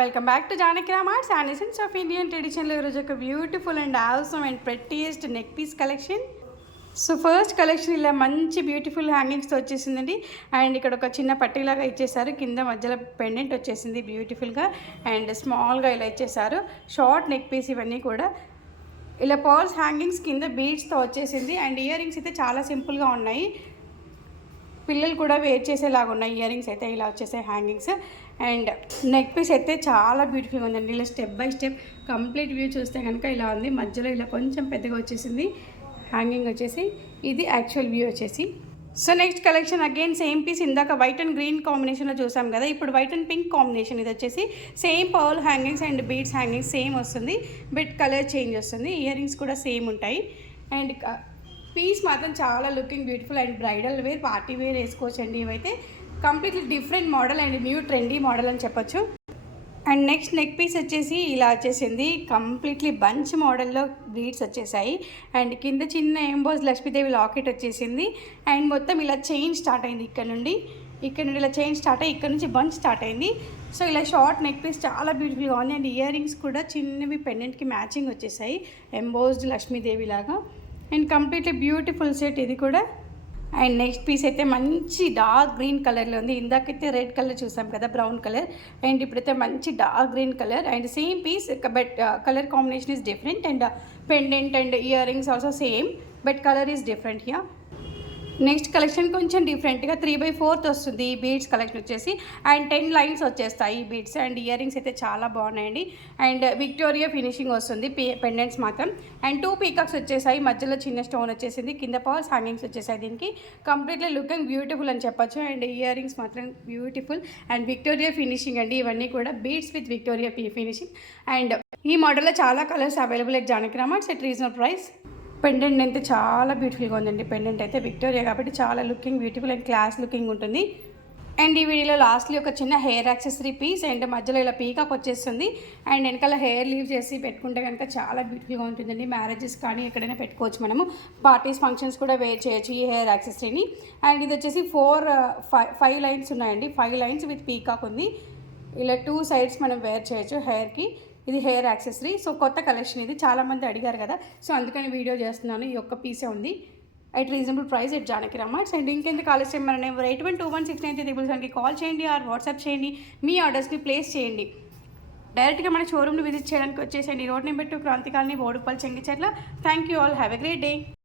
Welcome back to Janaki Ramarts and essence of Indian ట్రెడిషన్లో ఈరోజు ఒక beautiful and awesome and prettiest neck piece collection. So first collection ఇలా మంచి beautiful హ్యాంగింగ్స్తో వచ్చేసిందండి. And ఇక్కడ ఒక చిన్న పట్టీలాగా ఇచ్చేసారు, కింద మధ్యలో పెండెంట్ వచ్చేసింది బ్యూటిఫుల్గా అండ్ స్మాల్గా ఇలా ఇచ్చేసారు. షార్ట్ నెక్ పీస్ ఇవన్నీ కూడా ఇలా పర్ల్స్ హ్యాంగింగ్స్ కింద బీడ్స్తో వచ్చేసింది. అండ్ ఇయర్ రింగ్స్ అయితే చాలా సింపుల్గా ఉన్నాయి, పిల్లలు కూడా వేర్ చేసేలాగా ఉన్నాయి. ఇయర్ రింగ్స్ అయితే ఇలా వచ్చేసాయి హ్యాంగింగ్స్. అండ్ నెక్ పీస్ అయితే చాలా బ్యూటిఫుల్గా ఉందండి. ఇలా step by step complete view చూస్తే కనుక ఇలా ఉంది. మధ్యలో ఇలా కొంచెం పెద్దగా వచ్చేసింది హ్యాంగింగ్ వచ్చేసి, ఇది యాక్చువల్ వ్యూ వచ్చేసి. So next collection again same piece. ఇందాక వైట్ అండ్ గ్రీన్ కాంబినేషన్లో చూసాం కదా, ఇప్పుడు వైట్ అండ్ పింక్ కాంబినేషన్. ఇది వచ్చేసి same pearl hangings and beads hangings same వస్తుంది, బట్ కలర్ చేంజ్ వస్తుంది. ఇయర్ రింగ్స్ కూడా సేమ్ ఉంటాయి. అండ్ పీస్ మాత్రం చాలా looking beautiful and bridal wear, party wear వేసుకోవచ్చండి. ఇవైతే completely different model and new trendy model అని చెప్పొచ్చు. అండ్ నెక్స్ట్ నెక్ పీస్ వచ్చేసి ఇలా వచ్చేసింది, కంప్లీట్లీ బంచ్ మోడల్లో బీడ్స్ వచ్చేసాయి. అండ్ కింద చిన్న ఎంబోస్ లక్ష్మీదేవి లాకెట్ వచ్చేసింది. అండ్ మొత్తం ఇలా చైన్ స్టార్ట్ అయింది ఇక్కడ నుండి ఇలా చైన్ స్టార్ట్ అయ్యి ఇక్కడ నుంచి బంచ్ స్టార్ట్ అయింది. సో ఇలా షార్ట్ నెక్ పీస్ చాలా బ్యూటిఫుల్గా ఉంది. అండ్ ఇయర్ రింగ్స్ కూడా చిన్నవి పెండెంట్కి మ్యాచింగ్ వచ్చేసాయి, ఎంబోస్డ్ లక్ష్మీదేవి లాగా. అండ్ కంప్లీట్లీ బ్యూటిఫుల్ సెట్ ఇది కూడా. అండ్ నెక్స్ట్ పీస్ అయితే మంచి డార్క్ గ్రీన్ కలర్లో ఉంది. ఇందాకైతే రెడ్ కలర్ చూసాం కదా, బ్రౌన్ కలర్. అండ్ ఇప్పుడైతే మంచి dark green colour and same piece, but colour combination is different. And pendant and earrings also same, but colour is different here. Next collection కొంచెం డిఫరెంట్గా 3/4 వస్తుంది ఈ బీడ్స్ కలెక్షన్ వచ్చేసి. And 10 lines వచ్చేస్తాయి ఈ beads. And earrings అయితే చాలా బాగున్నాయండి. అండ్ విక్టోరియా ఫినిషింగ్ వస్తుంది పెండెంట్స్ మాత్రం. అండ్ 2 పీకాక్స్ వచ్చేసాయి, మధ్యలో చిన్న స్టోన్ వచ్చేసింది, కింద పర్ల్స్ హ్యాంగింగ్స్ వచ్చేసాయి. దీనికి కంప్లీట్లీ లుకింగ్ బ్యూటిఫుల్ అని చెప్పొచ్చు. అండ్ ఇయర్ రింగ్స్ మాత్రం బ్యూటిఫుల్ అండ్ విక్టోరియా ఫినిషింగ్ అండి. ఇవన్నీ కూడా beads with Victoria finishing. And ఈ మోడల్లో చాలా colours available at Janaki Ramarts at reasonable price. Pendant అయితే చాలా బ్యూటిఫుల్గా ఉందండి. పెండెంట్ అయితే విక్టోరియా కాబట్టి చాలా looking beautiful and class looking ఉంటుంది. అండ్ ఈ వీడియోలో లాస్ట్లీ ఒక చిన్న హెయిర్ యాక్సెసరీ పీస్ అండ్ మధ్యలో ఇలా పీకాక్ వచ్చేస్తుంది. అండ్ వెనకాల హెయిర్ లీవ్ చేసి పెట్టుకుంటే కనుక చాలా బ్యూటిఫుల్గా ఉంటుందండి. మ్యారేజెస్ కానీ ఎక్కడైనా పెట్టుకోవచ్చు, మనము పార్టీస్ ఫంక్షన్స్ కూడా వేర్ చేయొచ్చు ఈ హెయిర్ యాక్సెసరీని. అండ్ ఇది వచ్చేసి 5 లైన్స్ ఉన్నాయండి, 5 లైన్స్ విత్ పీకాక్ ఉంది. ఇలా 2 సైడ్స్ మనం వేర్ చేయొచ్చు హెయిర్కి. ఇది హెయిర్ యాక్సెసరీ. సో కొత్త కలెక్షన్ ఇది, చాలామంది అడిగారు కదా, సో అందుకని వీడియో చేస్తున్నాను. ఈ ఒక్క పీసే ఉంది at reasonable price at Janaki Ramarts. And ఇంకెందుకు ఆలస్యం, మన నెంబర్ 81216937 కాల్ చేయండి ఆర్ వాట్సాప్ చేయండి, మీ ఆర్డర్స్ని ప్లేస్ చేయండి. డైరెక్ట్గా మన షోరూమ్ని విజిట్ చేయడానికి వచ్చేసేయండి. Road number 2 Kranti colony, Boduppal, Chengicherla. Thank you all, have a great day.